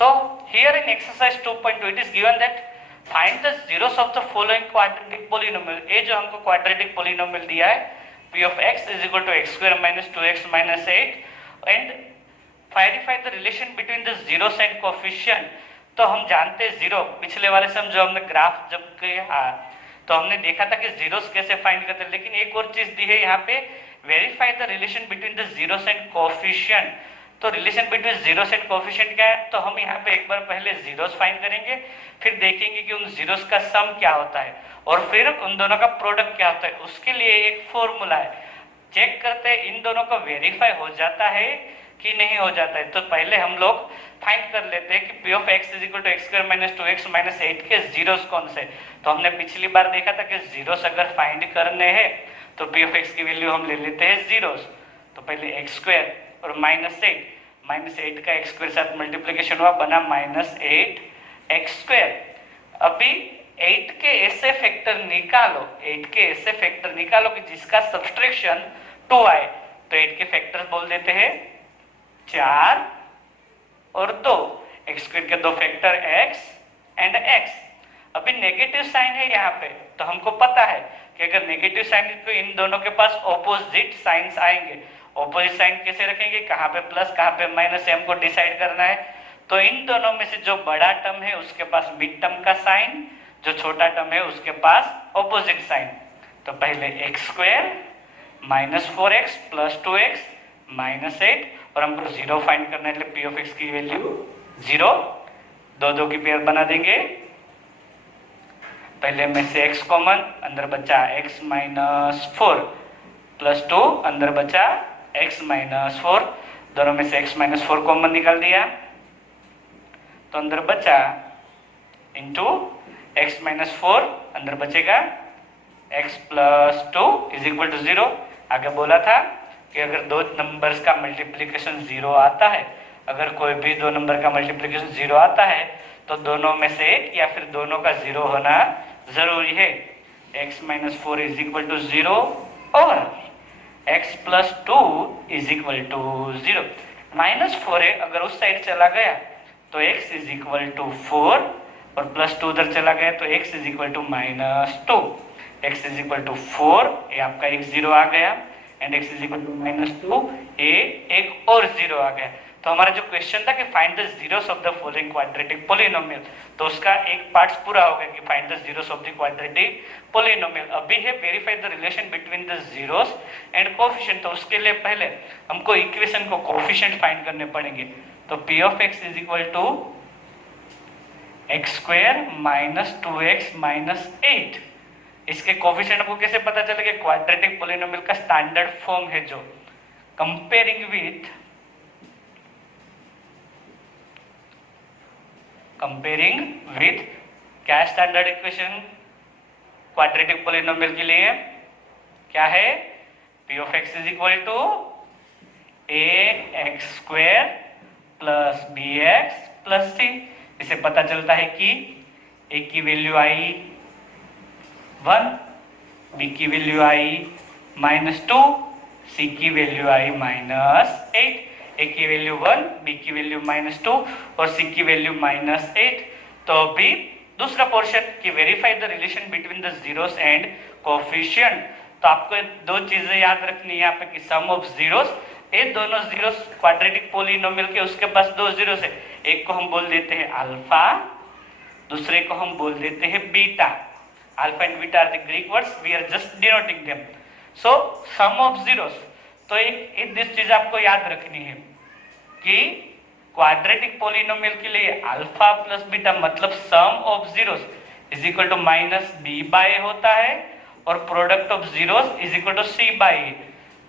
So here in exercise 2.2 it is given that find the zeros of the following quadratic polynomial. ये जो हमको quadratic polynomial दिया है p of x is equal to x square minus 2x minus 8 and verify the relation between the zeros and coefficient. तो हम जानते हैं zero, पिछले वाले से हम जो हमने ग्राफ जब किया तो हमने देखा था कि जीरोस कैसे फाइंड करते हैं, लेकिन एक और चीज दी है यहाँ पे, verify the relation between the zeros and coefficient. तो relation between zeros and coefficient क्या है, तो हम यहाँ पे एक बार पहले जीरोस फाइंड करेंगे, फिर देखेंगे कि उन जीरोस का सम क्या होता है और फिर उन दोनों का प्रोडक्ट क्या होता है. उसके लिए एक फॉर्मूला है, चेक करते हैं इन दोनों का वेरीफाई हो जाता है कि नहीं हो जाता है. तो पहले हम लोग फाइंड कर लेते हैं कि p of x is equal to x square minus 2x minus 8 के जीरोस कौन से. तो हमने पिछली बार देखा था कि जीरोस अगर फाइंड करने हैं तो p of x की वैल्यू हम ले लेते हैं जीरोस. तो पहले x स्क्वायर और माइनस 8 का x स्क्वायर साथ मल्टीप्लिकेशन हुआ, बना माइनस 8 x स्क्वायर. अभी 8 के ऐसे फैक्टर निकालो, 8 के ऐसे फैक्टर निकालो कि जिसका सब्सट्रैक्शन 2 आए. तो 8 के फैक्टर बोल देते हैं 4 और 2, x स्क्वायर के दो फैक्टर x एंड x. अभी नेगेटिव साइन है यहाँ पे, तो हमको पता है कि अगर नेगेटिव साइन है तो इन दोनों के पास ऑपोजिट साइंस आएंगे. ऑपोजिट साइन कैसे रखेंगे, कहाँ पे प्लस कहाँ पे माइनस है हमको डिसाइड करना है. तो इन दोनों में से जो बड़ा टर्म है उसके पास मिड टर्म का साइन, जो छोटा टर्म है उसके पास ऑपोजिट साइन. तो पहले x square minus 4x plus 2x minus 8 और हमको जीरो फाइंड करना है, એટલે p of x की वैल्यू जीरो. दो की पेयर बना देंगे, पहले में से x कॉमन, अंदर बचा x माइनस 4 प्लस 2, अंदर बचा x माइनस 4. दोनों में से x माइनस 4 कॉमन निकाल दिया तो अंदर बचा इंटू x माइनस 4, अंदर बचेगा x plus 2 is equal to 0. आगे बोला था कि अगर दो नंबर्स का मल्टीप्लिकेशन 0 आता है, अगर कोई भी दो नंबर का मल्टीप्लिकेशन 0 आता है तो दोनों में से एक या फिर दोनों का 0 होना जरूरी है. x minus 4 is equal to 0 और x plus 2 is equal to 0. Minus 4 है, अगर उस साइड चला गया तो x इज इक्वल टू 4 और प्लस 2 उधर चला गया तो x is equal to minus 2. x is equal to 4, ये आपका एक 0 आ गया and x is equal to minus 2, ये एक और 0 आ गया. तो हमारा जो क्वेश्चन था कि find the zeros of the following quadratic polynomial, तो उसका एक पार्ट पूरा हो गया कि find the zeros of the quadratic polynomial. अभी है verify the relation between the zeros and coefficient. तो उसके लिए पहले हमको इक्वेशन को कोएफिशिएंट फाइंड करने पड़ेंगे. तो p of x is equal to x square minus 2x minus 8. इसके कोएफिशिएंट को कैसे पता चलेगा, क्वाड्रेटिक पॉलिनोमियल का स्टैंडर्ड फॉर्म है जो कंपेयरिंग विथ क्या स्टैंडर्ड इक्वेशन क्वाड्रेटिक पॉलिनोमियल के लिए क्या है, p of x is equal to ax square plus bx plus c. इसे पता चलता है कि a की वैल्यू आई 1, b की वैल्यू आई माइनस 2, c की वैल्यू आई माइनस 8. a की वैल्यू 1, b की वैल्यू माइनस 2 और c की वैल्यू माइनस 8. तो अभी दूसरा पोर्शन की verify the relation between the zeros and coefficient. तो आपको दो चीजें याद रखनी है यहाँ पे कि सम ऑफ जीरोस, ये दोनों जीरोस क्वाड्रेटिक पॉलिनोमियल के उसके पास दो जीरोस है, एक को हम बोल देते हैं अल्फा, दूसरे को हम बोल देते हैं beta. Alpha and beta are the Greek words, we are just denoting them. So sum of zeros, तो एक दिस चीज आपको याद रखनी है कि क्वाड्रेटिक पॉलिनोमियल के लिए अल्फा प्लस बीटा मतलब sum of zeros is equal to minus b by होता है और product of zeros is equal to C by a.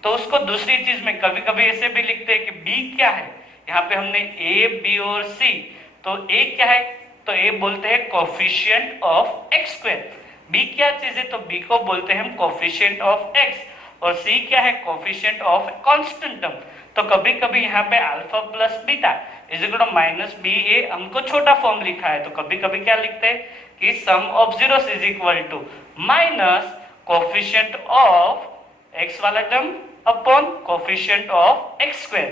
तो उसको दूसरी चीज में कभी कभी ऐसे भी लिखते हैं कि b क्या है, यहाँ पे हमने a b और c, तो a क्या है, तो a बोलते हैं coefficient of x square. b क्या चीज है, तो b को बोलते हैं हम कोएफिशिएंट ऑफ x और c क्या है, कोएफिशिएंट ऑफ कांस्टेंट टर्म. तो कभी कभी यहाँ पे alpha plus beta is equal to minus b a हमको छोटा फॉर्म लिखा है, तो कभी कभी क्या लिखते हैं कि sum of zeros is equal to minus coefficient of x वाला term upon coefficient of x square.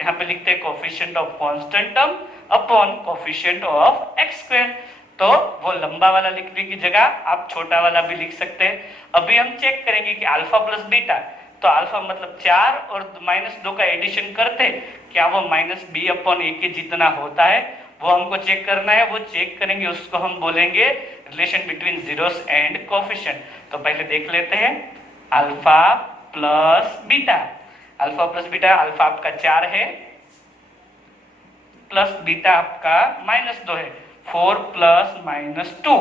यहाँ पे लिखते हैं coefficient of constant term upon coefficient of x square. तो वो लंबा वाला लिखने की जगह आप छोटा वाला भी लिख सकते हैं। अभी हम चेक करेंगे कि अल्फा प्लस बीटा, तो अल्फा मतलब 4 और -2 का एडिशन करते क्या वो -b अपॉन a के जितना होता है, वो हमको चेक करना है। वो चेक करेंगे, उसको हम बोलेंगे relation between zeros and coefficient. तो पहले देख लेते हैं alpha plus beta. Alpha plus beta, alpha आपका 4 है प्लस बीटा आपका -2 है, 4 प्लस -2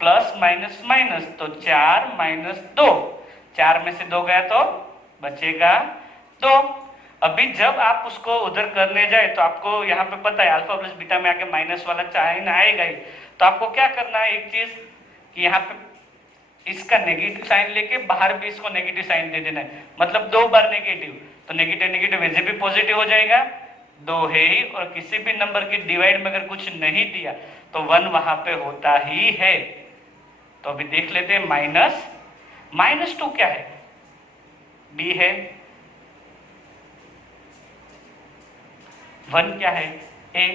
प्लस माइनस माइनस, तो 4 -2, 4 में से 2 गया तो बचेगा 2। अभी जब आप उसको उधर करने जाए तो आपको यहाँ पे पता है अल्फा प्लस बीटा में आके माइनस वाला साइन आएगा ही। तो आपको क्या करना है, एक चीज कि यहाँ पे इसका नेगेटिव साइन लेके बाहर भी इसको नेगेटिव साइन दे देना है, मतलब 2 बार नेगेटिव, तो नेगेटिव नेगेटिव वैसे भी पॉजिटिव हो जाएगा, 2 है ही, और किसी भी नंबर के डिवाइड में अगर कुछ नहीं दिया तो 1 वहां पे होता ही है। तो अभी देख लेते हैं -2 क्या है, b है, 1 क्या है, a।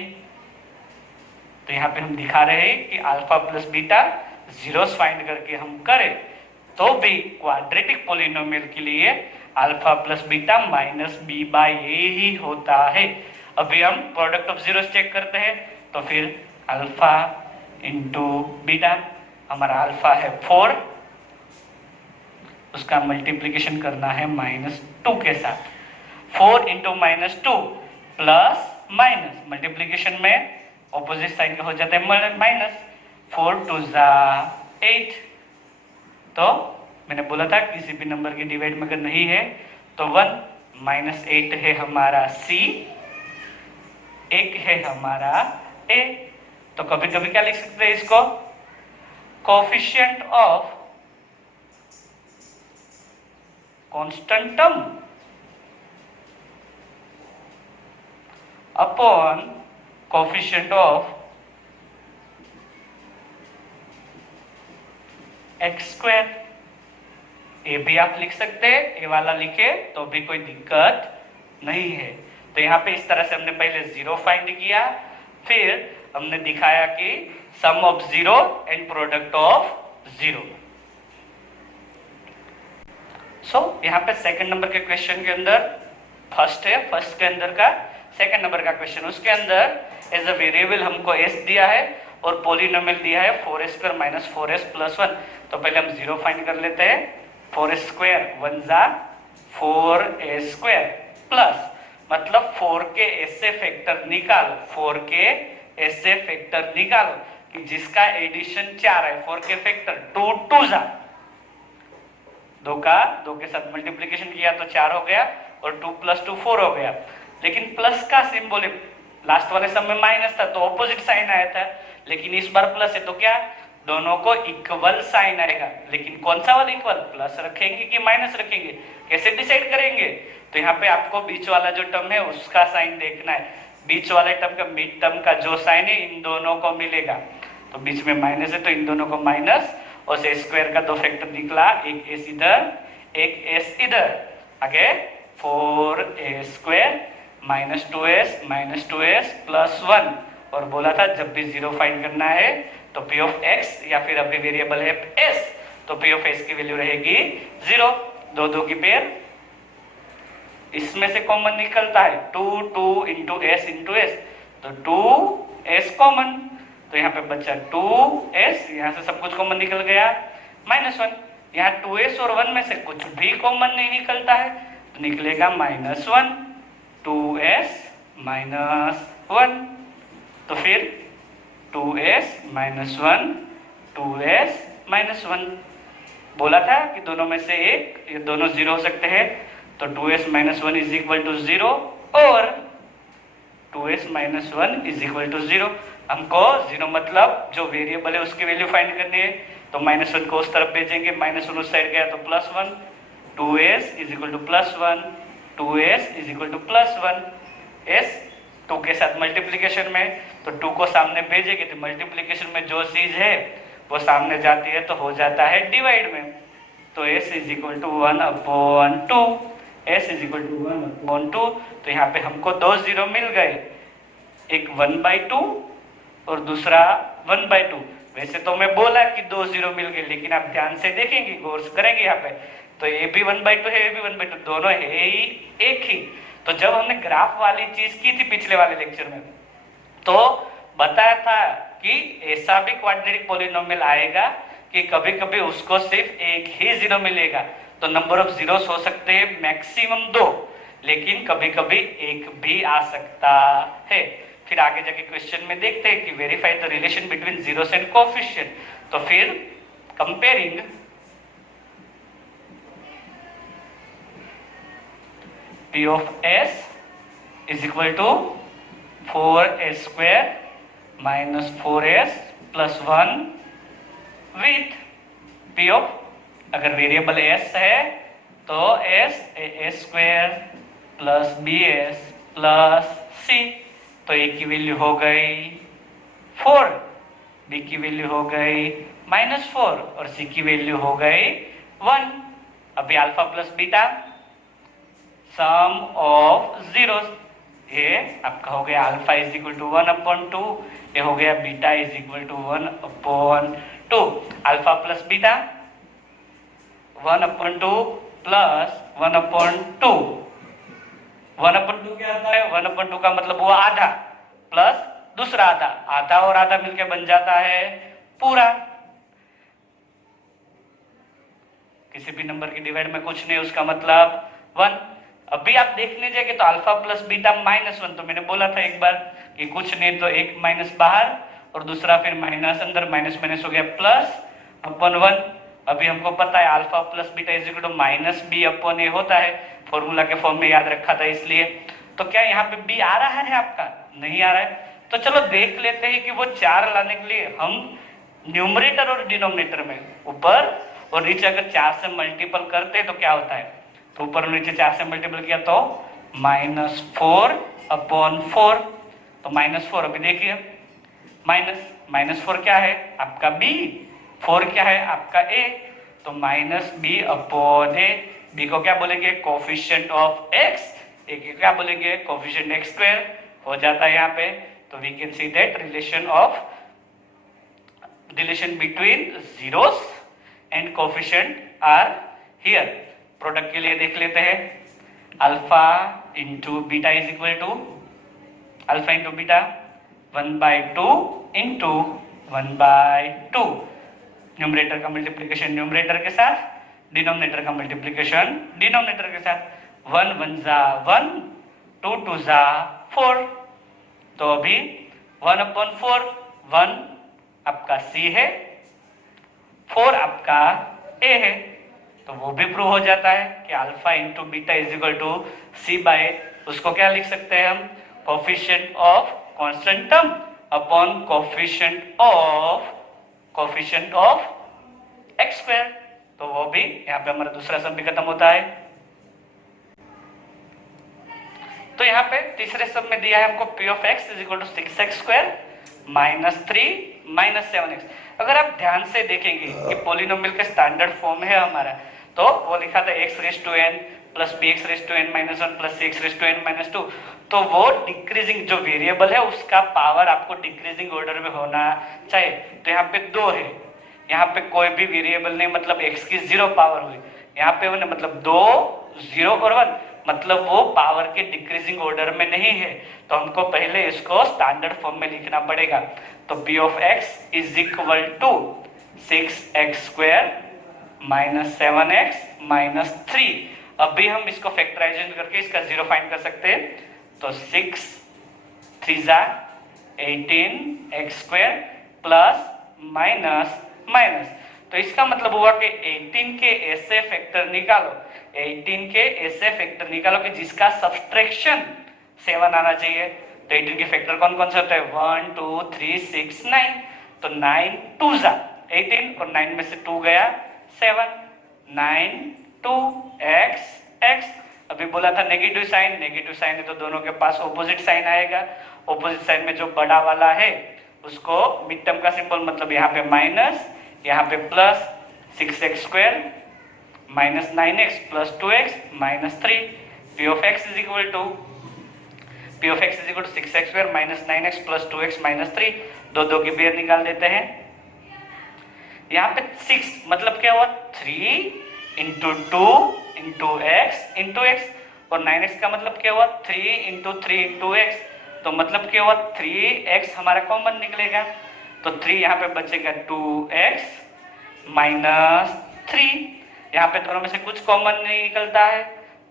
तो यहाँ पे हम दिखा रहे हैं कि alpha plus beta zeros find करके हम करें तो भी क्वाड्रेटिक पॉलिनोमियल के लिए अल्फा प्लस बीटा -b/a ही होता है। अभी हम प्रोडक्ट ऑफ जीरोस चेक करते हैं, तो फिर अल्फा इंटू बीटा, हमारा अल्फा है 4, उसका मल्टीप्लीकेशन करना है -2 के साथ, 4 इंटू -2 प्लस माइनस, मल्टीप्लीकेशन में ऑपोजिट साइन हो जाता है माइनस, 4 2 8। तो मैंने बोला था किसी भी नंबर के डिवाइड में अगर नहीं है तो 1, -8 है हमारा c, 1 है हमारा a। तो कभी कभी क्या लिख सकते हैं इसको, coefficient of constant term upon coefficient of x square. A भी आप लिख सकते हैं, ए वाला लिखे तो भी कोई दिक्कत नहीं है। तो यहाँ पे इस तरह से हमने पहले जीरो फाइंड किया, फिर हमने दिखाया कि sum of zero and product of zero. So यहाँ पे सेकंड नंबर के क्वेश्चन के अंदर फर्स्ट है, फर्स्ट के अंदर का सेकंड नंबर का क्वेश्चन, उसके अंदर एज अ वेरिएबल हमको s दिया है और पॉलिनोमियल दिया है 4s² - 4s + 1। तो पहले हम जीरो फाइंड कर लेते हैं, 4s² 1 जा 4a² प्लस, मतलब 4 के s से फैक्टर निकालो, 4 के s से फैक्टर निकालो कि जिसका एडिशन 4 है, 4 के फैक्टर 2 2 जा 2 का 2 के साथ मल्टीप्लीकेशन किया तो 4 हो गया और 2 + 2 4 हो गया। लेकिन प्लस का सिंबल लास्ट वाले सम में माइनस था तो ऑपोजिट साइन आया था, लेकिन इस बार प्लस है तो क्या दोनों को इक्वल साइन आएगा। लेकिन कौन सा वाला इक्वल, प्लस रखेंगे कि माइनस रखेंगे, कैसे डिसाइड करेंगे? तो यहाँ पे आपको बीच वाला जो टर्म है उसका साइन देखना है, बीच वाले टर्म का मिड टर्म का जो साइन है इन दोनों को मिलेगा। तो बीच में माइनस है तो इन दोनों को माइनस, और से स्क्वायर का 2 फैक्टर निकला, एक एस इधर एक एस इधर, आगे 4a² - 2s + 1। और बोला था जब भी जीरो फाइंड करना है तो p ऑफ x, या फिर अभी वेरिएबल है s, तो p ऑफ s की वैल्यू रहेगी 0। 2 2 की पेयर, इसमें से कॉमन निकलता है 2 2 इंटू s, तो 2s कॉमन, तो यहाँ पे बचा 2s, यहाँ से सब कुछ कॉमन निकल गया, -1। यहाँ 2s और 1 में से कुछ भी कॉमन नहीं निकलता है तो निकलेगा -1, 2s - 1। तो फिर 2s - 1, 2s - 1, बोला था कि दोनों में से एक, ये दोनों जीरो हो सकते हैं, तो 2s - 1 = 0 और 2s - 1 = 0। हमको 0 मतलब जो वेरिएबल है उसकी वैल्यू फाइंड करनी है, तो -1 को उस तरफ भेजेंगे, -1 उस साइड गया तो +1, 2s = +1, 2s = +1, s 2 के साथ मल्टीप्लीकेशन में, तो 2 को सामने भेजेंगे तो मल्टीप्लीकेशन में जो चीज है वो सामने जाती है तो हो जाता है डिवाइड में, तो s = 1/2, s is equal to 1/2। तो यहाँ पे हमको दो जीरो मिल गए, एक 1/2 और दूसरा 1/2। वैसे तो मैं बोला कि दो जीरो मिल गए, लेकिन आप ध्यान से देखेंगे, गौर से करेंगे यहाँ पे, तो ये भी 1/2 है, ये भी 1/2, दोनों है ही एक ही। तो जब हमने ग्राफ वाली चीज की थी पिछले वाले लेक्चर में, तो बताया था कि ऐसा भी क्वाड्रेटिक पॉलिनोमियल आएगा कि कभी कभी उसको सिर्फ एक ही जीरो मिलेगा। तो नंबर ऑफ जीरोस हो सकते हैं मैक्सिमम दो, लेकिन कभी कभी एक भी आ सकता है। फिर आगे जाके क्वेश्चन में देखते हैं कि verify the relation between zeros and coefficient. तो फिर comparing P of S is equal to 4s square minus 4s plus 1 with P of, अगर वेरिएबल s है तो s a square plus bs plus c। तो a की value हो गई 4, b की वैल्यू हो गई -4 और c की वैल्यू हो गई 1। अभी alpha plus beta some of zeros, ये आपका हो गया अल्फा इज इक्वल टू 1/2, ये हो गया beta is equal to 1/2। Alpha plus beta 1/2 plus 1/2, 1/2 क्या होता है? 1/2 का मतलब हुआ आधा प्लस दूसरा आधा, आधा और आधा मिलकर बन जाता है पूरा। किसी भी नंबर की डिवाइड में कुछ नहीं, उसका मतलब 1। अभी आप देख लीजिए कि तो अल्फा प्लस बीटा -1, तो मैंने बोला था एक बार कि कुछ नहीं तो एक माइनस बाहर और दूसरा फिर माइनस अंदर, माइनस माइनस हो गया प्लस अपन 1। अभी हमको पता है alpha plus beta is equal to -b/a होता है, फॉर्मूला के फॉर्म में याद रखा था इसलिए। तो क्या यहाँ पे b आ रहा है? आपका नहीं आ रहा है। तो चलो देख लेते हैं कि वो 4 लाने के लिए हम न्यूमरेटर और डिनोमिनेटर में ऊपर और नीचे अगर 4 से मल्टीपल करते हैं तो क्या होता है? तो ऊपर और नीचे 4 से मल्टीपल किया तो -4/4। तो -4, अभी देखिए -4 क्या है? आपका b, 4 क्या है? आपका a। तो -b/a, b को क्या बोलेंगे? कोफिशिएंट ऑफ x, a को क्या बोलेंगे? कोफिशिएंट x² हो जाता है यहाँ पे। तो we can see that relation between zeros and coefficient are here. Product के लिए देख लेते हैं, alpha into beta is equal to alpha into beta 1/2 into 1/2। Numerator का मल्टीप्लिकेशन न्यूमरेटर के साथ, डिनोमिनेटर का मल्टीप्लिकेशन डिनोमिनेटर के साथ। 1 1 जा 1, 2 2 जा 4। तो अभी 1/4, 1 आपका c है, 4 आपका a है। तो वो भी प्रूव हो जाता है कि alpha into beta is equal to c/a। उसको क्या लिख सकते हैं हम? Coefficient of constant term upon coefficient of x²। तो वो भी यहाँ पे हमारा दूसरा सम भी खत्म होता है। तो यहाँ पे तीसरे सम में दिया है हमको p of x is equal to 6x² -3 -7x। अगर आप ध्यान से देखेंगे कि पॉलिनोमियल का स्टैंडर्ड फॉर्म है हमारा, तो वो लिखा था x⁻n plus bx⁻n -1 plus cx⁻n -2। तो वो डिक्रीजिंग जो वेरिएबल है उसका पावर आपको डिक्रीजिंग ऑर्डर में होना चाहिए। तो यहाँ पे 2 है, यहाँ पे कोई भी वेरिएबल नहीं, मतलब x की 0 पावर हुई। यहाँ पे मतलब 2 0 और 1, मतलब वो पावर के डिक्रीजिंग ऑर्डर में नहीं है। तो हमको पहले इसको स्टैंडर्ड फॉर्म में लिखना पड़ेगा। तो p of x is equal to 6x² -7x -3। अभी हम इसको फैक्टराइजेशन करके इसका 0 फाइंड कर सकते हैं। तो 6 3 18x² प्लस माइनस। तो इसका मतलब हुआ कि 18 के ऐसे फैक्टर निकालो, 18 के ऐसे फैक्टर निकालो कि जिसका सब्सट्रैक्शन 7 आना चाहिए। तो 18 के फैक्टर कौन कौन से होते हैं? 1 2 3 6 9। तो 9 2 18 और 9 में से 2 गया 7, 9 2 x। अभी बोला था नेगेटिव साइन है तो दोनों के पास ऑपोजिट साइन आएगा। ऑपोजिट साइन में जो बड़ा वाला है उसको मिड टर्म का सिंबल, मतलब यहाँ पे माइनस, यहाँ पे plus 6x² minus 9x plus 2x minus 3। P of x is equal to 6x square minus 9x plus 2x minus 3। दो की पेयर निकाल देते हैं। यहाँ पे 6 मतलब क्या हुआ 3 इंटू 2 इंटू एक्स और 9x का मतलब क्या हुआ 3 इंटू 3 इंटू एक्स। तो मतलब क्या हुआ 3x हमारा कॉमन निकलेगा, तो 3 यहाँ पे बचेगा 2x माइनस 3। यहाँ पे दोनों में से कुछ कॉमन नहीं निकलता है,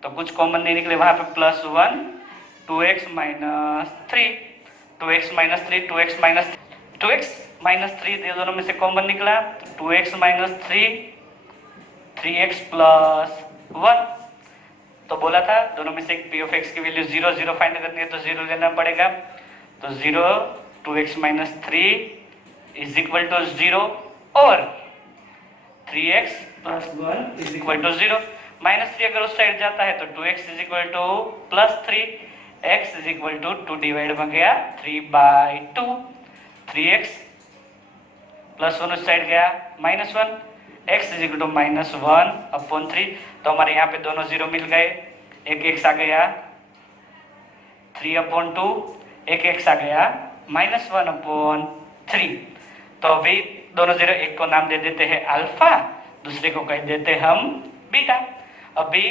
तो कुछ कॉमन नहीं निकले, वहां पे plus 1 2x minus 3 2x minus 3 2x minus 3 दोनों में से कॉमन निकला, तो 2x माइनस 3x प्लस 1। तो बोला था दोनों में से पी ऑफ एक्स की वैल्यू 0 0 फाइंड करनी है तो 0 लेना पड़ेगा, तो 0 2x minus 3 is equal to 0 और 3x plus 1 is equal to 0। Minus 3 अगर उस साइड जाता है तो 2x is equal to plus 3, x is equal to 2 divide में गया 3/2, 3x प्लस 1 उस साइड गया minus 1, x is equal to minus 1/3। तो हमारे यहाँ पे दोनों जीरो मिल गए, एक x आ गया 3/2, एक x आ गया माइनस 1/3। तो अभी दोनों जीरो, एक को नाम दे देते हैं अल्फा, दूसरे को कह देते हम बीटा। अभी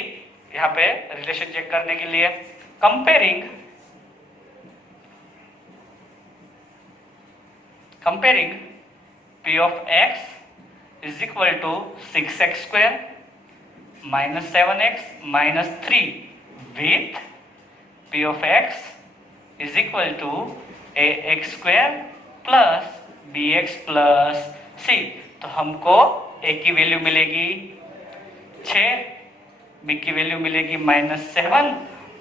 यहाँ पे रिलेशन चेक करने के लिए comparing p of x is equal to 6x square minus 7x minus 3 with p of x is equal to ax square plus bx plus c। तो हमको a की वैल्यू मिलेगी 6, b की वैल्यू मिलेगी -7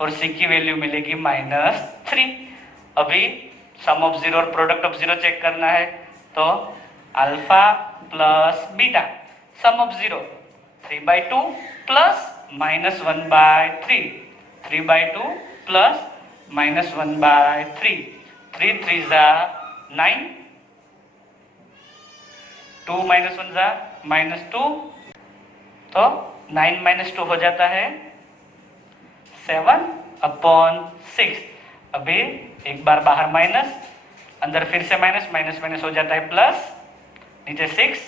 और c की वैल्यू मिलेगी -3। अभी सम ऑफ जीरो और प्रोडक्ट ऑफ जीरो चेक करना है, तो alpha plus beta some of zero 3/2 plus -1/3, 3/2 plus -1/3, 3 3 जा 9, 2 -1 जा -2, तो 9 - 2 हो जाता है 7/6। अभी एक बार बाहर माइनस, अंदर फिर से माइनस, माइनस माइनस हो जाता है प्लस, नीचे 6,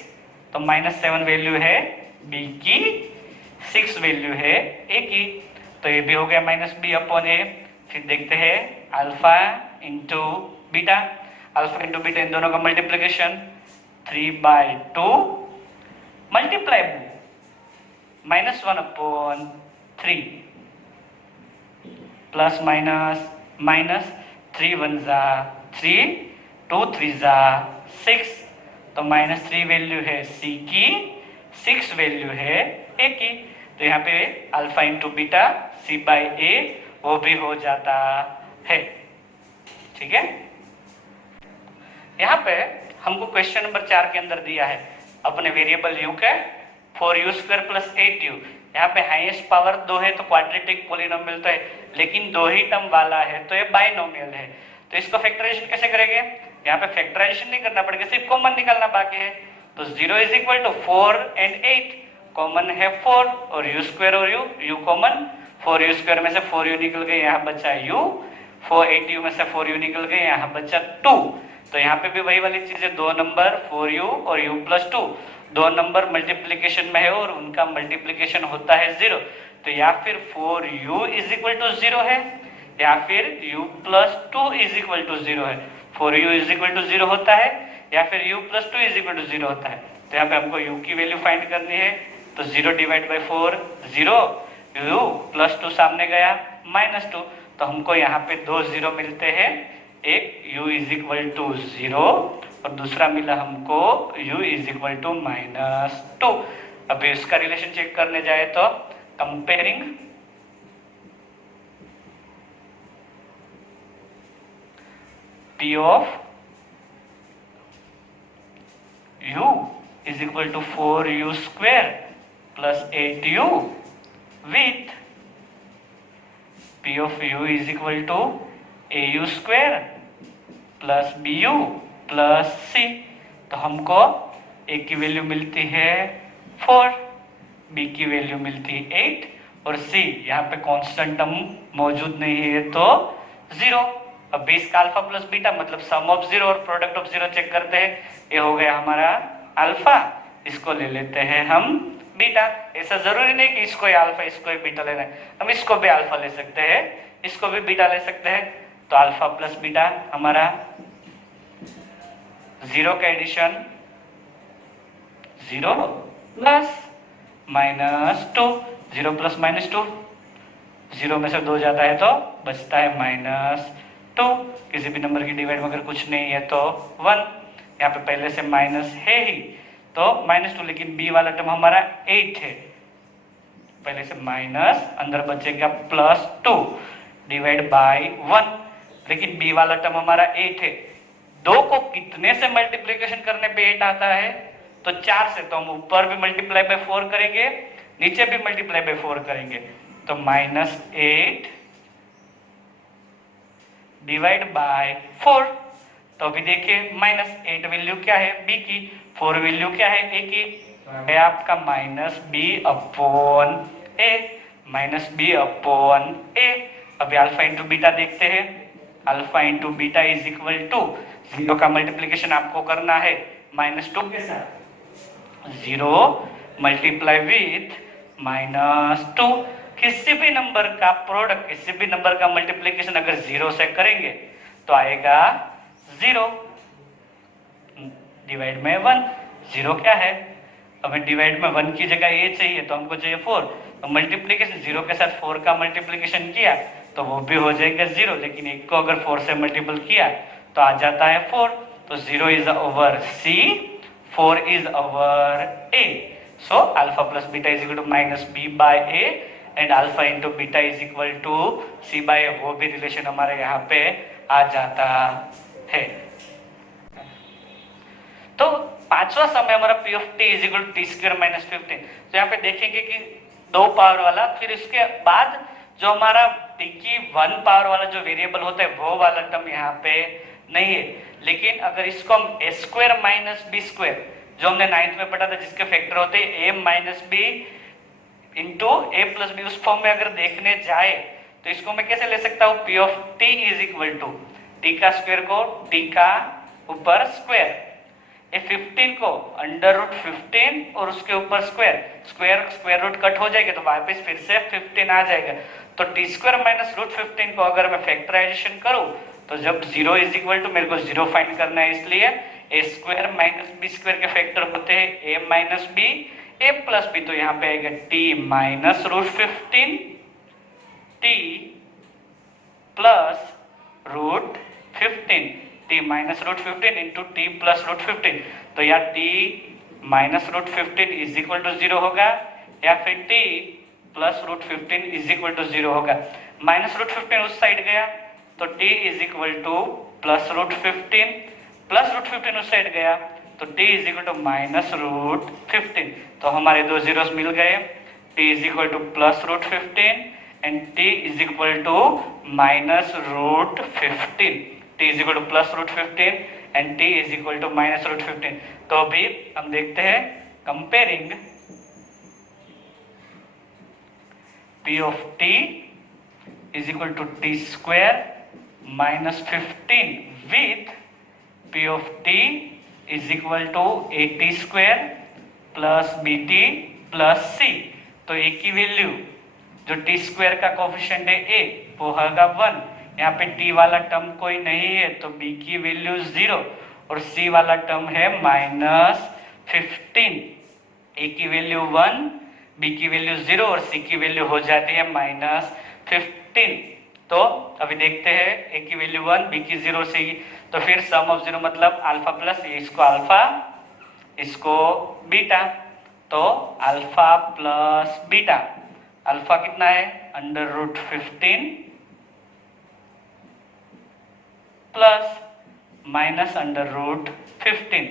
तो -7 वैल्यू है b की, 6 वैल्यू है a की, तो ये भी हो गया -b/a। फिर देखते हैं alpha into beta, alpha into beta इन दोनों का multiplication 3/2 multiply -1/3 plus minus minus 3 1 जा 3, 2 3 जा 6, तो -3 वैल्यू है c की, 6 वैल्यू है a की, तो यहाँ पे अल्फा इंटू बीटा c/a वो भी हो जाता है। ठीक है, यहाँ पे हमको क्वेश्चन नंबर 4 के अंदर दिया है अपने वेरिएबल u के 4u² प्लस 8u। यहाँ पे हाईएस्ट पावर 2 है तो क्वाड्रेटिक पॉलिनोमियल तो है, लेकिन 2 ही टर्म वाला है तो ये बाइनोमियल है। तो इसको फैक्टराइजेशन कैसे करेंगे, यहाँ पे फैक्टराइजेशन नहीं करना पड़ेगा, सिर्फ कॉमन निकालना बाकी है। तो 0 is equal to 4 and 8, common है 4 और u² और u कॉमन, 4u² में से 4u निकल गए, यहाँ बचा u, 8u में से 4u निकल गए, यहाँ बचा 2। तो यहाँ पे भी वही वाली चीज है, 2 नंबर 4u और u प्लस 2, 2 नंबर मल्टीप्लीकेशन में है और उनका मल्टीप्लीकेशन होता है 0। तो या फिर 4u इज इक्वल टू 0 है, या फिर u plus 2 is equal to 0 है। 4u इज इक्वल टू 0 होता है, या फिर u plus 2 is equal to 0 होता है। तो यहाँ पे हमको u की वैल्यू फाइंड करनी है, तो 0 डिवाइड बाई 4 0, u प्लस 2 सामने गया -2, तो हमको यहाँ पे 2 0 मिलते हैं, एक u इज इक्वल टू 0 और दूसरा मिला हमको u इज इक्वल टू -2। अभी इसका रिलेशन चेक करने जाए तो comparing p of u is equal to 4u² plus 8u with p of u is equal to au² plus bu plus c। तो हमको a की वैल्यू मिलती है 4, बी की वैल्यू मिलती है 8 और सी यहाँ पे कांस्टेंट टर्म मौजूद नहीं है तो 0। अब बेस का अल्फा प्लस बीटा मतलब सम ऑफ 0 और प्रोडक्ट ऑफ 0 चेक करते हैं। ये हो गया हमारा अल्फा, इसको ले लेते हैं हम बीटा। ऐसा जरूरी नहीं कि इसको ही अल्फा इसको ही बीटा लेना है, हम इसको भी अल्फा ले सकते हैं, इसको भी बीटा ले सकते हैं। तो अल्फा प्लस बीटा हमारा 0 का एडिशन 0 प्लस -2, 0 प्लस -2, 0 में से 2 जाता है तो बचता है -2। किसी भी नंबर की डिवाइड में अगर कुछ नहीं है तो 1, यहाँ पे पहले से माइनस है ही तो -2, लेकिन b वाला टर्म हमारा 8 है, पहले से माइनस अंदर बचेगा +2 डिवाइड बाय 1, लेकिन b वाला टर्म हमारा 8 है। 2 को कितने से मल्टीप्लिकेशन करने पे 8 आता है तो 4 से, तो हम ऊपर भी मल्टीप्लाई बाय 4 करेंगे, नीचे भी मल्टीप्लाई बाय 4 करेंगे, तो -8 डिवाइड बाय 4। तो अभी देखिए -8 वैल्यू क्या है b की, 4 वैल्यू क्या है a की, है आपका -b/a। अभी अल्फा इंटू बीटा देखते हैं। Alpha into beta is equal to 0 का मल्टीप्लीकेशन आपको करना है -2 के साथ, 0 मल्टीप्लाई विथ -2। किसी भी नंबर का प्रोडक्ट, किसी भी नंबर का मल्टीप्लीकेशन अगर 0 से करेंगे तो आएगा 0 डिवाइड में 1। 0 क्या है, हमें डिवाइड में 1 की जगह a चाहिए तो हमको चाहिए 4, तो मल्टीप्लीकेशन 0 के साथ 4 का मल्टीप्लीकेशन किया तो वो भी हो जाएगा 0, लेकिन एक को अगर 4 से मल्टीपल किया तो आ जाता है 4। तो 0 इज ओवर c, 4 इज over a। So alpha plus beta is equal to -b/a and alpha into beta is equal to c/a, वो भी रिलेशन हमारे यहाँ पे आ जाता है। तो पांचवा सम है हमारा p of t is equal to t square minus 15। तो यहाँ पे देखेंगे कि 2 पावर वाला, फिर इसके बाद जो हमारा t की 1 पावर वाला जो वेरिएबल होता है वो वाला टर्म यहाँ पे नहीं है। लेकिन अगर इसको हम a square minus b square, जो हमने 9th में पढ़ा था जिसके फैक्टर होते हैं a minus b into a plus B, उस फॉर्म में अगर देखने जाए तो इसको मैं कैसे ले सकता हूँ, p of t is equal to t का स्क्वायर को t का ऊपर स्क्वायर, ये 15 को √15 और उसके ऊपर स्क्वायर, स्क्वायर रूट कट हो जाएगा तो वापस फिर से 15 आ जाएगा। तो टी स्क्वायर माइनस √15 को अगर मैं फैक्टराइजेशन करूं तो जब 0 इज इक्वल टू, मेरे को 0 फाइंड करना है, इसलिए A square minus B square के फैक्टर होते हैं a minus B, a plus B, तो यहाँ पे आएगा t minus √15 t plus √15, t minus √15 into T plus √15। तो या t minus √15 is equal to 0 होगा या फिर t plus √15 is equal to 0 होगा। माइनस √15 उस साइड गया तो t is equal to plus √15, plus √15 उस साइड गया तो t is equal to minus √15। तो हमारे दो जीरोस मिल गए, t is equal to plus √15 and t is equal to minus √15। t is equal to plus √15 and t is equal to minus √15। तो अभी हम देखते हैं comparing p of t is equal to t square minus 15 with p of t is equal to at square plus bt plus c। तो a की value जो t square का coefficient है a वो होगा 1, यहाँ पे t वाला टर्म कोई नहीं है तो b की वैल्यू 0 और c वाला टर्म है -15। a की वैल्यू 1, b की वैल्यू 0 और c की वैल्यू हो जाती है -15। तो अभी देखते हैं a की वैल्यू 1, b की 0, c की, तो फिर सम ऑफ 0 मतलब अल्फा प्लस, इसको अल्फा इसको बीटा, तो अल्फा प्लस बीटा, अल्फा कितना है √15 plus minus √15।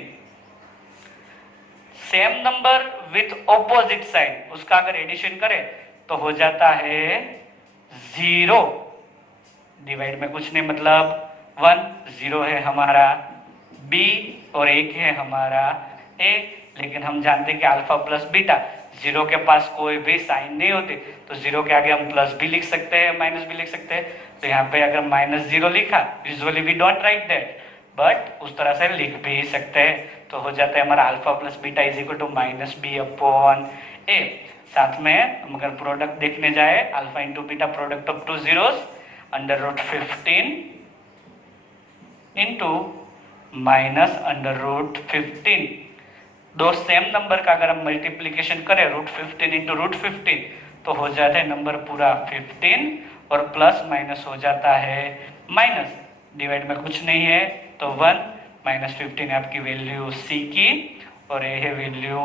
Same number with opposite side, उसका अगर एडिशन करें तो हो जाता है 0, डिवाइड में कुछ नहीं मतलब 1, 0 है हमारा b और 1 है हमारा a, लेकिन हम जानते हैं कि अल्फा प्लस बीटा जीरो के पास कोई भी साइन नहीं होती, तो जीरो के आगे हम प्लस भी लिख सकते हैं, माइनस भी लिख सकते हैं। तो यहाँ पे अगर माइनस जीरो लिखा, usually we don't write that, but उस तरह से लिख भी सकते हैं। तो हो जाता है हमारा alpha plus beta is equal to minus B upon a. साथ में हम अगर प्रोडक्ट देखने जाए, alpha into beta product of two zeros under root 15 into minus under root 15। दो सेम नंबर का अगर हम मल्टीप्लीकेशन करें रूट 15 इंटू रूट 15 तो हो जाता है नंबर पूरा 15 और प्लस माइनस हो जाता है माइनस, डिवाइड में कुछ नहीं है तो 1, माइनस 15 है आपकी वैल्यू सी की और ए है वैल्यू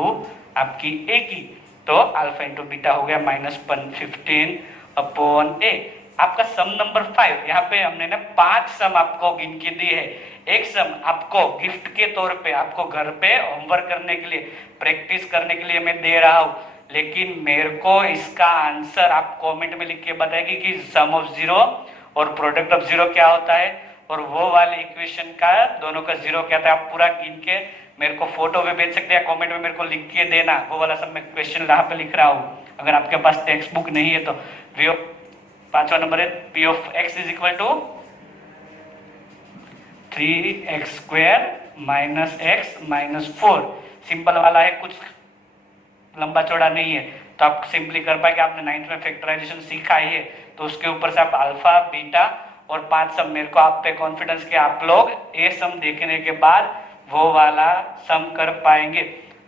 आपकी ए की। तो अल्फा इंटू बीटा हो गया माइनस 15 अपॉन ए। आपका सम नंबर 5, यहाँ पे हमने ना 5 सम आपको गिन के दी है। एक सम आपको गिफ्ट के तौर पे आपको घर पे होमवर्क करने के लिए, प्रैक्टिस करने के लिए मैं दे रहा हूँ, लेकिन मेरे को इसका आंसर आप कमेंट में लिख के बताएगी कि सम ऑफ जीरो और प्रोडक्ट ऑफ जीरो क्या होता है और वो वाले इक्वेशन का दोनों का जीरो क्या था। आप पूरा गिन के मेरे को फोटो में भेज सकते हैं, कमेंट में मेरे को लिख के देना, वो वाला सब मैं क्वेश्चन यहाँ पे लिख रहा हूँ। अगर आपके पास टेक्स्ट बुक नहीं है तो पांचवा नंबर है P of x is equal to 3x square minus X minus 4। Simple वाला है, कुछ लंबा चौड़ा नहीं है, तो आप सिंपली कर पाएंगे। आपने 9th में फैक्टराइजेशन सीखा ही है, तो उसके ऊपर से आप अल्फा बीटा और 5 सम, मेरे को आप पे कॉन्फिडेंस कि आप लोग ए सम देखने के बाद वो वाला सम कर पाएंगे।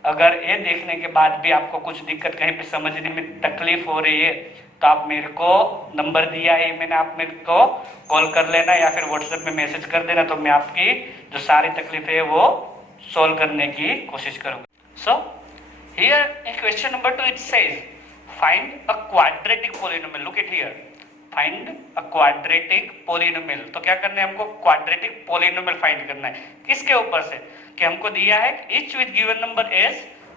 अगर ए देखने के बाद भी आपको कुछ दिक्कत, कहीं पे समझने में तकलीफ हो रही है, तो आप मेरे को नंबर दिया है मैंने, आप मेरे को कॉल कर लेना या फिर व्हाट्सएप में मैसेज कर देना, तो मैं आपकी जो सारी तकलीफ है वो सॉल्व करने की कोशिश करूंगा। So here in question number 2 it says find a quadratic polynomial. Look it here, find a quadratic polynomial. तो क्या करना है हमको, क्वाड्रेटिक पॉलिनोमियल फाइंड करना है। किसके ऊपर से कि हमको दिया है each with given number as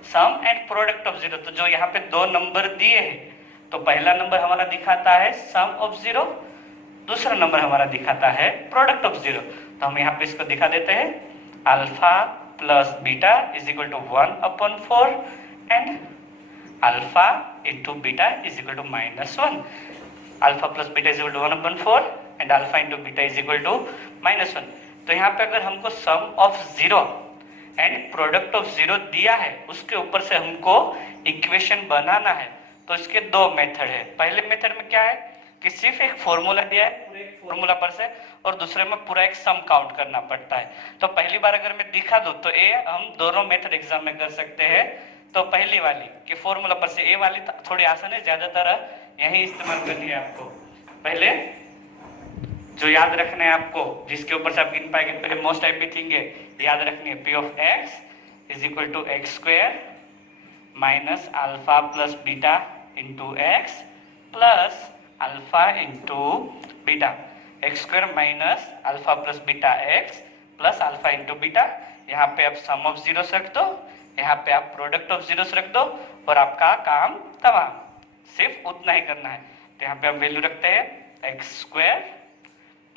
sum and product of zero. तो जो यहाँ पे दो नंबर दिए हैं, तो पहला नंबर हमारा दिखाता है सम ऑफ जीरो, दूसरा नंबर हमारा दिखाता है प्रोडक्ट ऑफ जीरो। तो हम यहाँ पे इसको दिखा देते हैं, alpha plus beta is equal to 1 upon 4 and alpha into beta is equal to -1। Alpha plus beta is equal to 1 upon 4 and alpha into beta is equal to -1। तो यहाँ पे अगर हमको sum of zero and product of zero दिया है, उसके ऊपर से हमको इक्वेशन बनाना है। तो इसके दो मेथड है। पहले मेथड में क्या है कि सिर्फ एक फॉर्मूला दिया है, पूरे एक फॉर्मूला पर से, और दूसरे में पूरा एक सम काउंट करना पड़ता है। तो पहली बार अगर मैं दिखा दूं तो ए हम दोनों मेथड एग्जाम में कर सकते हैं। तो पहली वाली कि फॉर्मूला पर से, ए वाली थोड़ी आसान है, ज्यादातर यही इस्तेमाल करनी है आपको। पहले जो याद रखना है आपको, जिसके ऊपर से आप गिन पाएंगे, पहले मोस्ट टाइप थिंग है याद रखनी है, P of x is equal to x square minus alpha plus beta into X plus alpha into beta. X square minus alpha plus beta X plus alpha into beta. यहाँ पे आप सम of zeros रख दो, यहाँ पे आप product of zeros रख दो और आपका काम तमाम। सिर्फ उतना ही करना है। तो यहाँ पे हम वैल्यू रखते हैं x square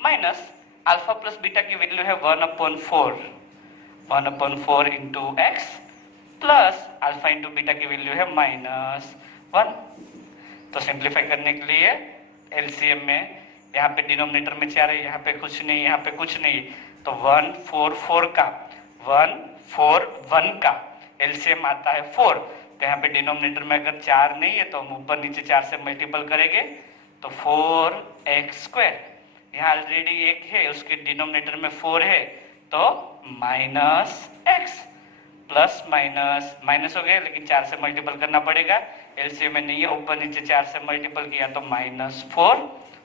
minus alpha plus beta की वैल्यू है 1/4 into X plus alpha into beta की वैल्यू है -1। तो सिंप्लीफाई करने के लिए एलसीएम में यहाँ पे डिनोमिनेटर में 4 है, यहाँ पे कुछ नहीं, यहाँ पे कुछ नहीं, तो 1 1 का एलसीएम आता है 4। तो यहाँ पे डिनोमिनेटर में अगर 4 नहीं है तो हम ऊपर नीचे 4 से मल्टीपल करेंगे तो 4x स्क्वायर। यहाँ ऑलरेडी 1 है, उसके डिनोमिनेटर में 4 है, तो -x प्लस माइनस हो गया, लेकिन 4 से मल्टीपल करना पड़ेगा, एलसीएम में नहीं है, ऊपर नीचे 4 से मल्टीपल किया तो -4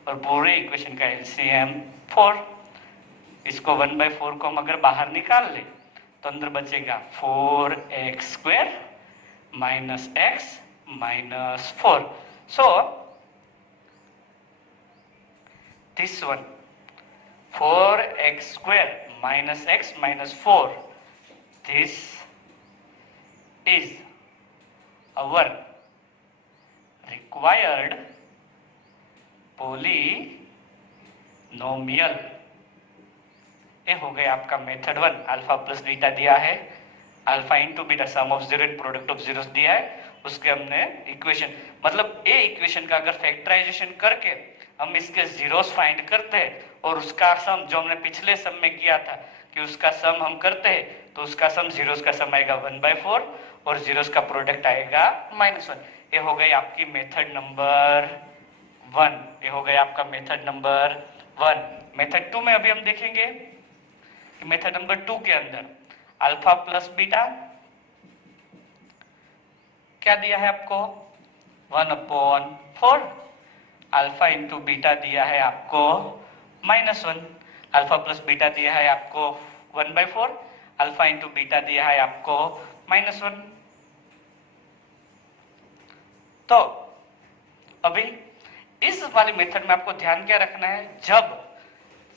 और पूरे इक्वेशन का एलसीएम 4। इसको 1/4 को हम अगर बाहर निकाल ले तो अंदर बचेगा 4x square minus X minus 4। So this one 4x square minus x minus 4, this is our required polynomial। ये हो गया आपका मेथड 1। अल्फा प्लस बीटा दिया है, alpha into beta some of zero product of zeros दिया है, उसके हमने इक्वेशन, मतलब ए इक्वेशन का अगर फैक्टराइजेशन करके हम इसके जीरोस फाइंड करते हैं और उसका सम जो हमने पिछले सम में किया था कि उसका सम हम करते हैं तो उसका सम जीरोस का सम आएगा 1/4 और जीरोस का प्रोडक्ट आएगा -1। ये हो गई आपकी मेथड नंबर 1। ये हो गया आपका मेथड नंबर 1। मेथड 2 में अभी हम देखेंगे कि मेथड नंबर 2 के अंदर अल्फा प्लस बीटा क्या दिया है आपको 1/4, अल्फा इंटू बीटा दिया है आपको -1, अल्फा प्लस बीटा दिया है आपको 1/4, अल्फा इंटू बीटा दिया है आपको -1। तो अभी इस वाली मेथड में आपको ध्यान क्या रखना है, जब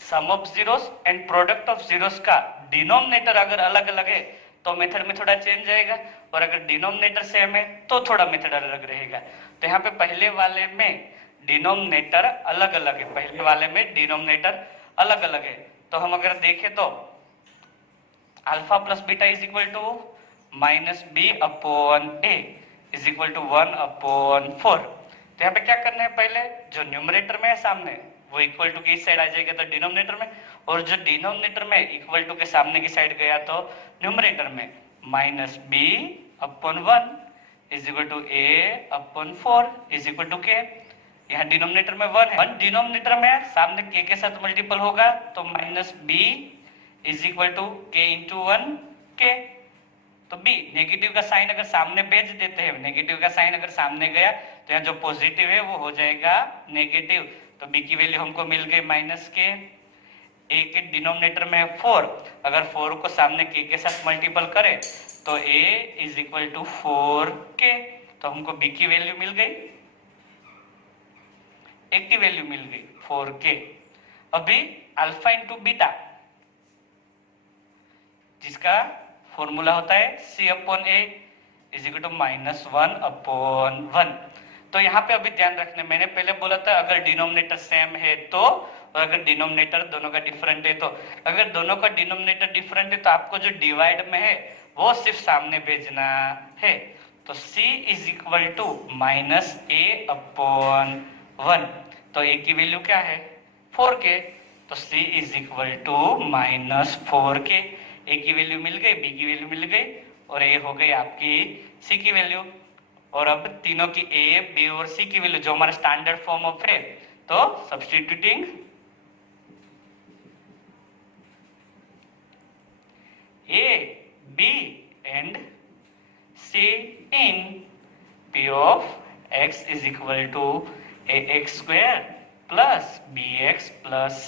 sum of zeros and product of zeros का डिनोमिनेटर अगर अलग अलग है तो मेथड में थोड़ा चेंज आएगा, और अगर डिनोमिनेटर सेम है तो थोड़ा मेथड अलग रहेगा। तो यहाँ पे पहले वाले में डिनोमिनेटर अलग अलग है, पहले वाले में डिनोमिनेटर अलग अलग है। तो हम अगर देखें तो alpha plus beta is equal to -b/a is equal to 1/4। तो यहाँ पे क्या करना है, पहले जो न्यूमरेटर में है सामने वो इक्वल टू की इस साइड आ जाएगा तो डिनोमिनेटर में, और जो डिनोमिनेटर में इक्वल टू के सामने की साइड गया तो न्यूमरेटर में -b/1 is equal to a/4 is equal to k। यहाँ डिनोमिनेटर में 1 है, 1 डिनोमिनेटर में है, सामने k के साथ मल्टीपल होगा तो -b is equal to k into 1 k। तो b नेगेटिव का साइन अगर सामने भेज देते हैं, नेगेटिव का साइन अगर सामने गया तो यहाँ जो पॉजिटिव है वो हो जाएगा नेगेटिव, तो b की वैल्यू हमको मिल गई -k। a के डिनोमिनेटर में है 4, अगर 4 को सामने k के साथ मल्टीपल करें तो a is equal to 4k, तो हमको b की वैल्यू मिल गई, a की वैल्यू मिल गई 4k। अभी अल्फा इंटू बीटा जिसका फॉर्मूला होता है c/a इज इक्वल टू -1/1। तो यहाँ पे अभी ध्यान रखना, मैंने पहले बोला था अगर डिनोमिनेटर सेम है तो, और अगर डिनोमिनेटर दोनों का डिफरेंट है तो, अगर दोनों का डिनोमिनेटर डिफरेंट है तो आपको जो डिवाइड में है वो सिर्फ सामने भेजना है। तो c is equal to -a/1, तो a की वैल्यू क्या है 4k, तो c is equal to -4k। a की वैल्यू मिल गई, b की वैल्यू मिल गई, और a हो गई आपकी c की वैल्यू। और अब तीनों की a, b और c की वैल्यू जो हमारा स्टैंडर्ड फॉर्म ऑफ है, तो substituting a, b and c in p of x is equal to ax square plus bx plus c।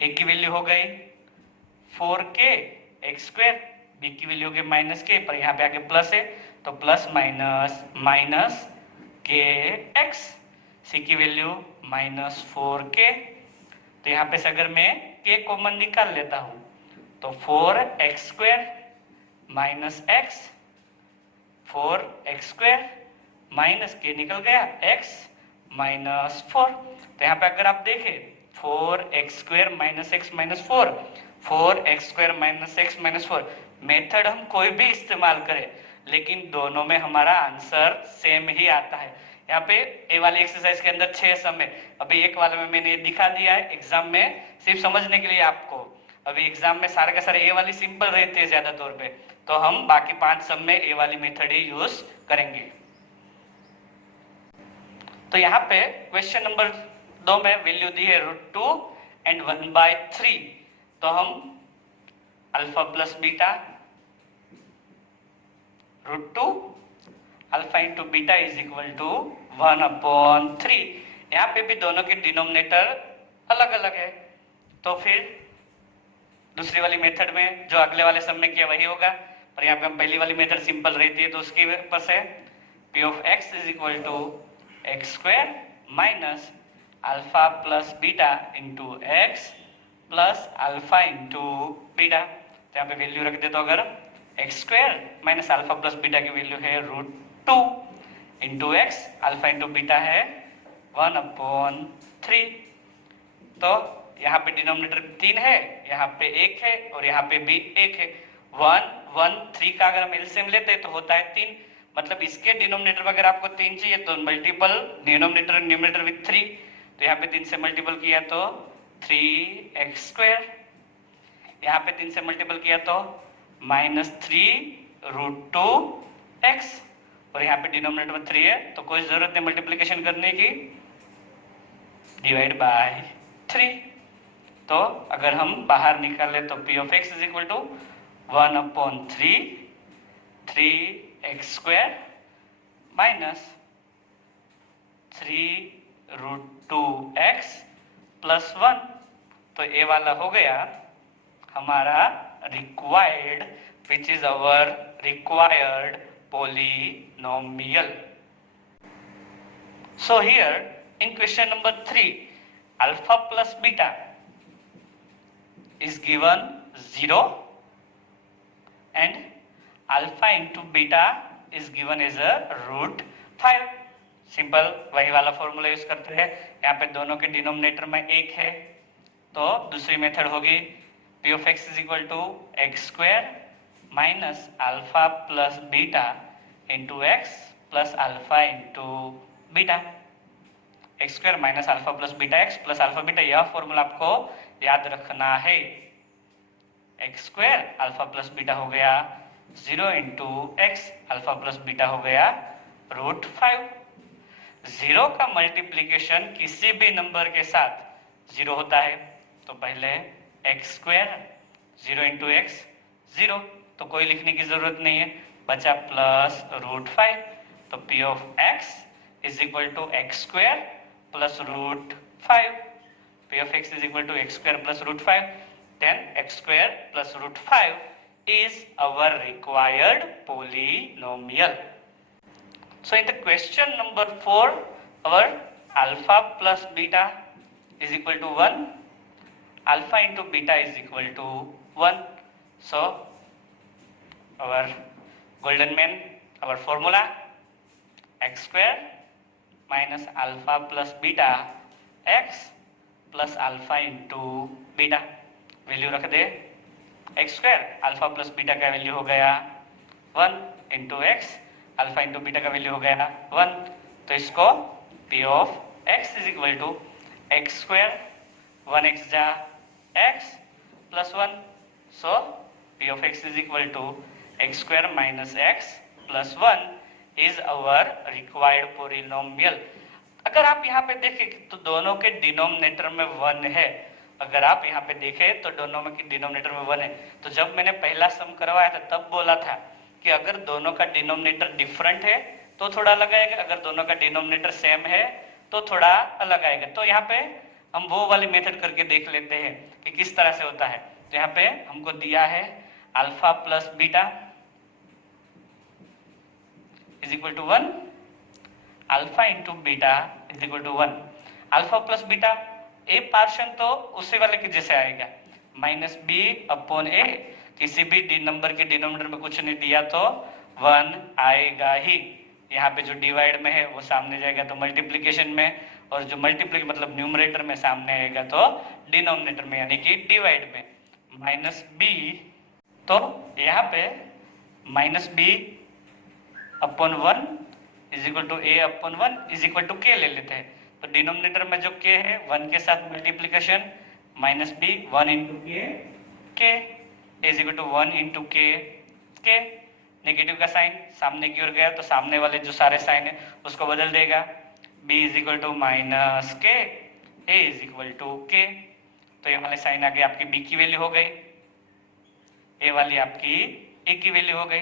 a की वैल्यू हो गई 4k x स्क्वायर, b की वैल्यू हो गई -k, पर यहाँ पे आके प्लस है तो plus minus k x, c की वैल्यू -4k। तो यहाँ पे से अगर मैं k कॉमन निकाल लेता हूँ तो 4x square minus x, 4x square minus k निकल गया x -4। तो यहाँ पे अगर आप देखें 4x square minus x minus 4, 4x square minus x minus 4, method हम कोई भी इस्तेमाल करें लेकिन दोनों में हमारा आंसर सेम ही आता है। यहाँ पे ए वाली एक्सरसाइज के अंदर 6 सम है, अभी एक वाले में मैंने दिखा दिया है एग्जाम में सिर्फ समझने के लिए आपको। अभी एग्जाम में सारे का सारे ए वाली सिंपल रहती है ज्यादा तौर पे, तो हम बाकी 5 सम में ए वाली मेथड ही यूज करेंगे। तो यहाँ पे क्वेश्चन नंबर 2 में वैल्यू दी है √2 एंड 1/3, तो हम alpha plus beta √2 alpha into beta is equal to 1/3। यहाँ पे भी दोनों के डिनोमिनेटर अलग अलग है, तो फिर दूसरी वाली मेथड में जो अगले वाले सम में किया वही होगा, पर यहाँ पे हम पहली वाली मेथड सिंपल रहती है तो उसके ऊपर से p of x is equal to x square minus alpha plus beta into X plus alpha into beta. तो यहाँ पे वैल्यू रख दे तो अगर X square minus alpha plus beta की वैल्यू है √2 into X, alpha into beta है 1/3। तो यहाँ पे डिनोमिनेटर 3 है, यहाँ पे 1 है और यहाँ पे भी 1 है। 1, 1, 3 का अगर हम एलसीएम लेते हैं तो होता है 3, मतलब इसके डिनोमिनेटर में अगर आपको 3 चाहिए तो मल्टीपल डिनोमिनेटर न्यूमरेटर विथ 3, तो यहाँ पे 3 से मल्टीपल किया तो 3x², यहाँ पे 3 से मल्टीपल किया तो -3√2x, और यहाँ पे डिनोमिनेटर में 3 है तो कोई जरूरत नहीं मल्टीप्लिकेशन करने की, डिवाइड बाय 3। तो अगर हम बाहर निकाले तो p of x is equal to 1/3 3x² minus 3√2x plus 1। तो ये वाला हो गया हमारा required, which is our required polynomial. So here in question number 3, alpha plus beta is given 0 and alpha into beta is given as a √5. Simple वही वाला formula use करते हैं। यहाँ पे दोनों के डिनोमिनेटर में 1 है तो दूसरी मेथड होगी p of x is equal to x² minus alpha plus beta into x plus alpha into beta, x² minus alpha plus beta x plus alpha beta, यह फॉर्मूला आपको याद रखना है। x² अल्फा प्लस बीटा हो गया 0 into X, alpha plus beta हो गया √5। 0 का मल्टीप्लीकेशन किसी भी नंबर के साथ 0 होता है, तो पहले x² 0 इंटू एक्स 0, तो कोई लिखने की जरूरत नहीं है, बचा प्लस √5। तो p of x is equal to x² plus √5, p of x is equal to x² plus √5, then x² plus √5 is our required polynomial. So in the question number 4, our alpha plus beta is equal to 1, alpha into beta is equal to 1. So our golden mean, our formula x² minus alpha plus beta x plus alpha into beta, value रख दे x² alpha plus beta का value हो गया 1 into X, alpha into beta का value हो गया 1, तो इसको p of x is equal to x² 1x जा x plus 1, so p of x is equal to x² minus x plus 1 is our required polynomial. अगर आप यहाँ पे देखें तो दोनों के डिनोमिनेटर में 1 है, अगर आप यहाँ पे देखें तो दोनों में डिनोमिनेटर में 1 है, तो जब मैंने पहला सम करवाया था तब बोला था कि अगर दोनों का डिनोमिनेटर डिफरेंट है तो थोड़ा अलग आएगा, अगर दोनों का डिनोमिनेटर सेम है तो थोड़ा अलग आएगा। तो यहाँ पे हम वो वाली मेथड करके देख लेते हैं कि किस तरह से होता है। तो यहाँ पे हमको दिया है alpha plus beta is equal to 1, alpha into beta is equal to 1, alpha plus beta a portion तो उसी वाले के जैसे आएगा, माइनस बी अपॉन ए, किसी भी नंबर के डिनोमिनेटर में कुछ नहीं दिया तो 1 आएगा ही, यहाँ पे जो डिवाइड में है वो सामने जाएगा तो मल्टीप्लीकेशन में, और जो मल्टीप्लीकेशन मतलब न्यूमरेटर में सामने आएगा तो डिनोमिनेटर में यानी कि डिवाइड में, माइनस बी, तो यहाँ पे minus B upon 1 is equal to A upon 1 is equal to के ले लेते हैं। तो डिनोमिनेटर में जो के है 1 के साथ मल्टीप्लिकेशन माइनस बी 1 इंटू के इज इक्वल टू 1 इंटू के, नेगेटिव का साइन सामने की ओर गया तो सामने वाले जो सारे साइन है उसको बदल देगा, b is equal to minus K, A is equal to के, तो ये वाले साइन आगे आपकी b की वैल्यू हो गई, ए वाली आपकी a की वैल्यू हो गई।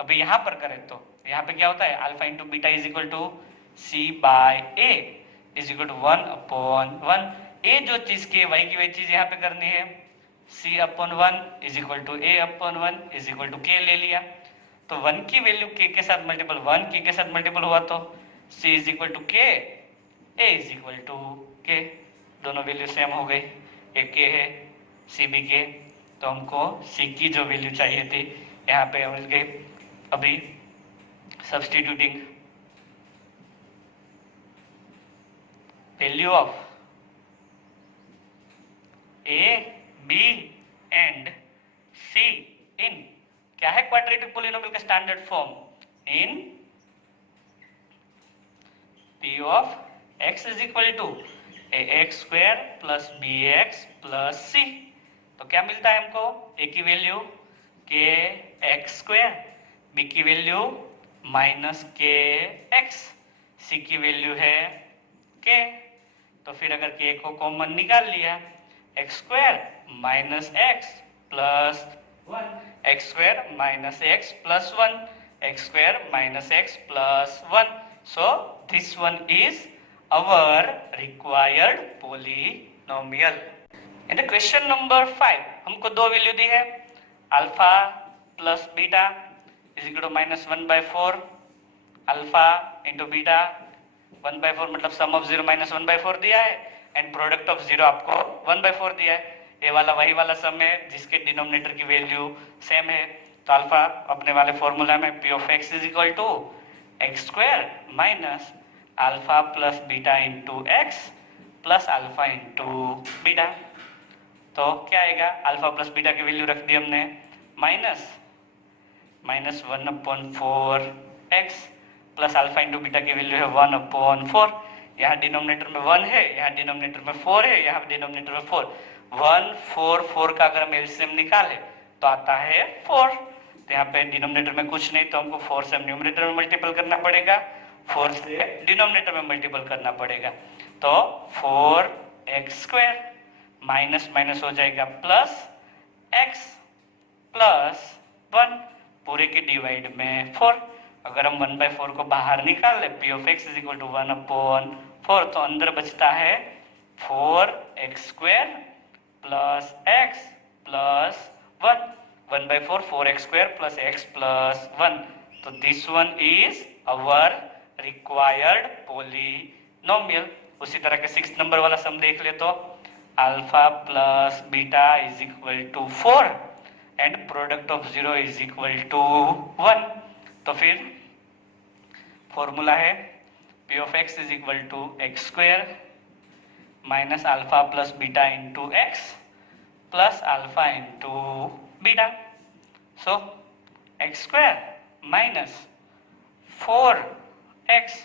अभी यहाँ पर करें तो यहाँ पे क्या होता है alpha into beta is equal to C by A is equal to 1 upon 1, A जो चीज की वही की वही चीज यहाँ पे करनी है, c upon 1 is equal to A upon 1 is equal to के ले लिया, तो 1 की वैल्यू के साथ मल्टीपल 1 के साथ मल्टीपल हुआ तो c इज इक्वल टू के, ए इज इक्वल टू के, दोनों वैल्यू सेम हो गई, एक के है सी भी के, तो हमको c की जो वैल्यू चाहिए थी यहाँ पे मिल गई। अभी substituting value of a, b and c in क्या है क्वाड्रेटिक पोलिनोमियल का standard form, in P of x is equal to ax square plus bx plus c। तो क्या मिलता है हमको? a की वैल्यू के एक्स स्क्वायर, b की वैल्यू माइनस के एक्स, c की वैल्यू है k। तो फिर अगर k को कॉमन निकाल लिया, X square minus X plus X square minus X plus one, X square minus X plus one. So this one is our required polynomial. In the question number 5 हमको दो वैल्यू दी है, alpha plus beta is equal to minus 1/4, alpha into beta 1/4 मतलब sum of 0 minus 1/4 दिया है, and product of 0 आपको 1/4 दिया है। ये वाला वही वाला सम है जिसके डिनोमिनेटर की वैल्यू सेम है। तो अल्फा अपने वाले फॉर्मूला में P of x is equal to x square minus alpha plus beta into X plus alpha into beta. तो क्या आएगा? अल्फा प्लस बीटा की वैल्यू रख दी हमने minus 1/4 X plus alpha into beta की वैल्यू है 1/4। यहाँ डिनोमिनेटर में 1 है, यहाँ डिनोमिनेटर में 4 है, यहाँ डिनोमिनेटर में 4। 1 4 4 का अगर हम एलसीएम निकाले तो आता है 4। तो यहाँ पे डिनोमिनेटर में कुछ नहीं, तो हमको 4 से न्यूमरेटर में मल्टीपल करना पड़ेगा, 4 से डिनोमिनेटर में मल्टीपल करना पड़ेगा। तो 4x स्क्वायर माइनस माइनस हो जाएगा प्लस x प्लस 1 पूरे के डिवाइड में 4। अगर हम 1/4 को बाहर निकाल ले, p of x is equal to 1/4, तो अंदर बचता है 4x square plus x plus 1, 1/4 4x square plus x plus 1। तो this one is our required polynomial. उसी तरह के 6 नंबर वाला सम देख ले, तो alpha plus beta is equal to 4 and product of 0 is equal to 1। तो फिर फॉर्मूला है p of x is equal to x square minus alpha plus beta into X plus alpha into beta. So X square minus 4x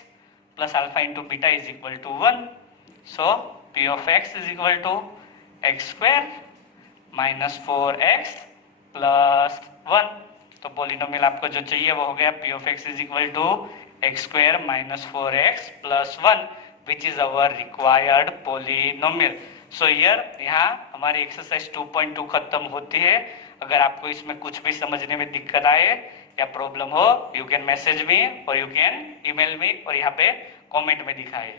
plus alpha into beta is equal to 1। So p of x is equal to x square minus 4x plus 1। तो polynomial आपको जो चाहिए वो हो गया p of x is equal to x square minus 4x plus 1 which is our required polynomial. So यहाँ हमारी exercise 2.2 खत्म होती है। अगर आपको इसमें कुछ भी समझने में दिक्कत आए या प्रॉब्लम हो, यू कैन मैसेज मी और यू कैन ईमेल मी और यहाँ पे कमेंट में दिखाए।